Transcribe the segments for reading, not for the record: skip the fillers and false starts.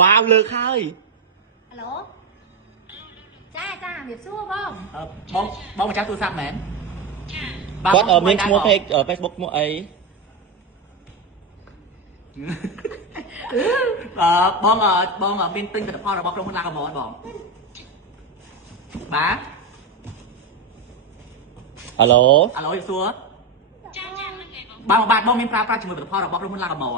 Wow លើកហើយ Alo Cha cha việc xua không បងម្ចាស់ទូរស័ព្ទមែន គាត់មានឈ្មោះ page Facebook ឈ្មោះអី បងមានទិញផលិតផលរបស់ក្រុមហ៊ុន Lagamore បងបាទ Alo សួរបងមានប្រើប្រាស់ជាមួយផលិតផលរបស់ក្រុមហ៊ុន Lagamore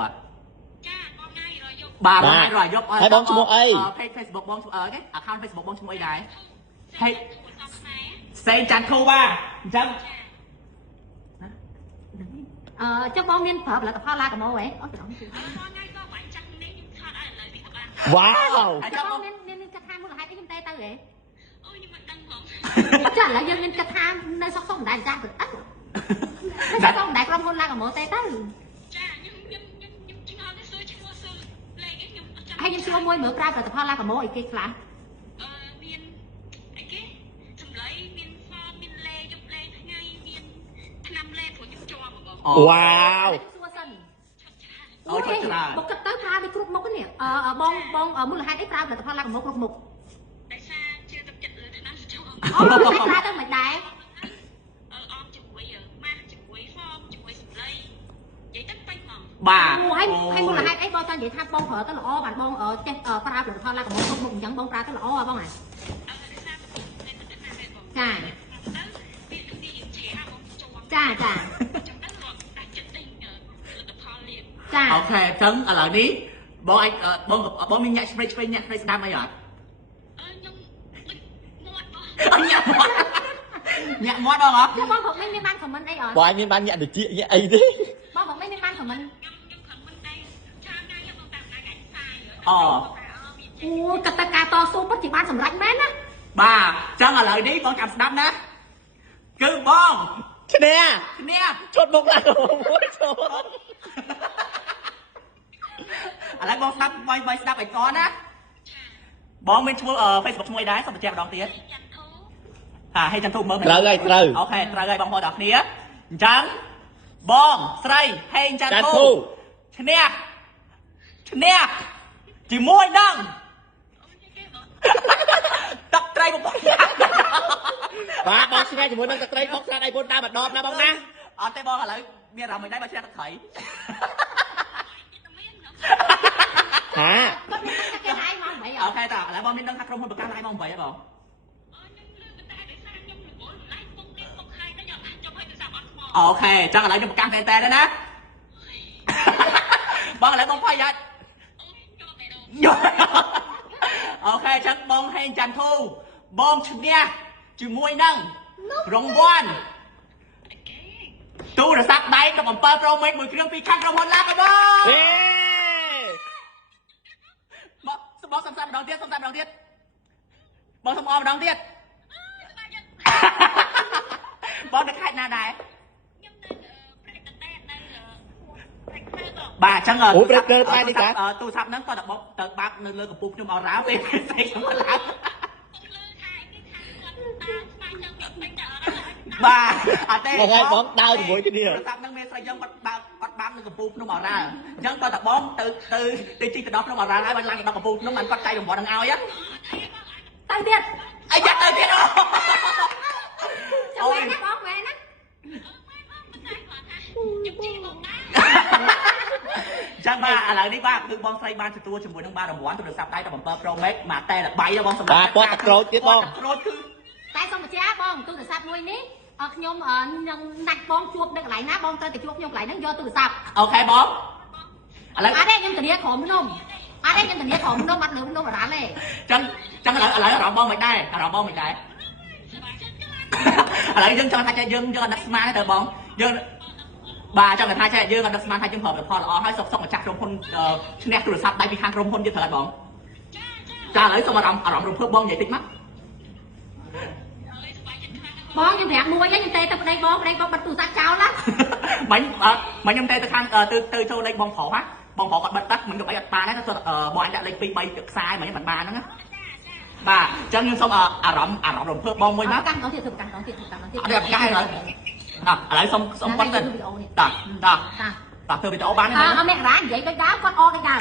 បាទបងអាចរកយកហើយបងឈ្មោះអី page Facebook បងឈ្មោះគេ account Facebook បងឈ្មោះអីដែរហើយសេងច័ន្ទធូបាទអញ្ចឹង cho con miên phở là tập hoa la cả mô ấy Wow cho con miên cắt ham là hai cái tay tao vậy chắc là dân miên cắt ham nơi sóc sông đại ra cực ắt sóc sông đại con con la cả mô tay tao hay dân xưa môi mở ra rồi tập hoa la cả mô ấy kia là Wow ôi một cặp tới pha đi cục một cái nè bong mua là hai cái pha là pha là một cục một hai pha tới mày đại bà hay mua là hai cái bong cho vậy tham bong phở tới là o bạn bong ở trên pha là pha là một cục một chẳng bong ra tới là o bong này chà chàអូខេអញ្ចឹងឥឡូវនេះបងអាចបងមានញាក់ស្ព្រេស្ដាំអីអត់ញាក់មាត់បងអត់ បងគាត់មិនមានបានខមមិនអីអត់ បងឯងមានបានញាក់តិចញាក់អីទេ បងគាត់មិនមានបានខមមិនអូកតកាតស៊ូពិតជាបានសម្រេចមែនណាបាទអញ្ចឹងឥឡូវនេះបងចាំស្ដាប់ណាគឺបង ឈ្នះជត់មុខឡើងមួយចូល ឥឡូវបងស្ដាប់បាយស្ដាប់អីកណាបងមានឈ្មោះ Facebook ឈ្មោះអីដែរសូមបញ្ជាក់ម្ដងទៀតហើយចន្ទធូមើលត្រូវហើយត្រូវ អូខេត្រូវហើយបងប្អូនទាំងគ្នាអញ្ចឹងបងស្រីហេងចន្ទធូឈ្នះជាមួយនឹងទឹកត្រីបំផុតបាទបងឆ្ងាយជាមួយនឹងទឹកត្រីបុកស្រាដៃពុនតាមម្ដងណាបងណា អត់ទេបងឥឡូវមានអារម្មណ៍មិនដែរបើឆ្លះទឹកត្រីអូខេតាឥឡូវបងមានដឹងថាក្រុមហ៊ុនប្រកាសឡាយម៉ោង8ហ៎បងអូខេចឹងឥឡូវខ្ញុំប្រកាសតែដែរណាបងឥឡូវបងផាយយ៉ាត់អូខេចឹងបងហេងច័ន្ទធូបងឈ្នះជាមួយនឹងរង្វាន់ទូរស័ព្ទដៃ17 Pro Max មួយគ្រឿងពីខាងក្រុមហ៊ុន Lagamore បងសំសាម្ដងទៀតបងសំអម្ដងទៀតបងនៅខេត្តណាដែរបាទអញ្ចឹងទូរស័ព្ទហ្នឹងគាត់បបទៅបាក់នៅលើកំពូលខ្ញុំអរ៉ាពេលផ្សេងខ្ញុំឡើងបាទអត់ទេបងដើរជាមួយគ្នាទូរស័ព្ទហ្នឹងមានស្រីយើងគាត់បាក់នៅកំពូលភ្នំអរ៉ាអញ្ចឹងគាត់តែបងទៅជីកទៅដល់ភ្នំអរ៉ាហើយបានឡើងទៅដល់កំពូលភ្នំបានគាត់ចៃរង្វាន់ហ្នឹងឲ្យទៅទៀតអាយ៉ាទៅទៀតអូយបងមែនណាចឹងបាទឥឡូវនេះបាទគឺបងស្រីបានទទួលជាមួយនឹងបានរង្វាន់ទូរស័ព្ទដៃ17 Pro Max មកតែល្បីបងសម្រាប់បាទពណ៌ទឹកក្រូចទៀតបងក្រូចគឺតែសូមបញ្ជាក់បងទូរស័ព្ទមួយនេះខ្ញុំនឹងណាច់បងជួបនៅកន្លែងណាបងទៅជួបខ្ញុំកន្លែងហ្នឹងយកទូរស័ព្ទអូខេបងឥឡូវអត់ទេខ្ញុំធានាក្រុមភ្នំអត់ទេខ្ញុំធានាក្រុមភ្នំអត់លើភ្នំបារាំងទេចឹងឥឡូវអារម្មណ៍បងមិនដែរឥឡូវយើងចង់ថាយើងអត់ដឹកស្មានទេបងយើងបាទចង់ថាយើងអត់ដឹកស្មានថាយើងប្រើផលល្អហើយសុកម្ចាស់ក្រុមហ៊ុនឈ្នះទូរស័ព្ទដៃពីខាងក្រុមហ៊ុនទៀតត្រូវបងចាឥឡូវសូមអារម្មណ៍រំភើបបងនិយាយតិចមកបងខ្ញុំប្រាប់មួយខ្ញុំទេទៅប្តីបងបិទទូរស័ព្ទចោលណាមិញខ្ញុំទេទៅខាងទៅចូលលេខបងប្រុសហ៎បងប្រុសគាត់បិទតាមិនក៏អីអត់បានដែរគាត់បងអាចដាក់លេខ2 3ខ្សែមិញមិនបានហ្នឹងបាទអញ្ចឹងខ្ញុំសូមអារម្មណ៍រំភើបបងមួយមកកាន់តទៀតកាន់តទៀតអត់ប្រកាសហើយឥឡូវសូមគាត់ទៅតាធ្វើវីដេអូបានទេអត់មានអារ៉ានិយាយដូចដើមគាត់អត់ដូចដើម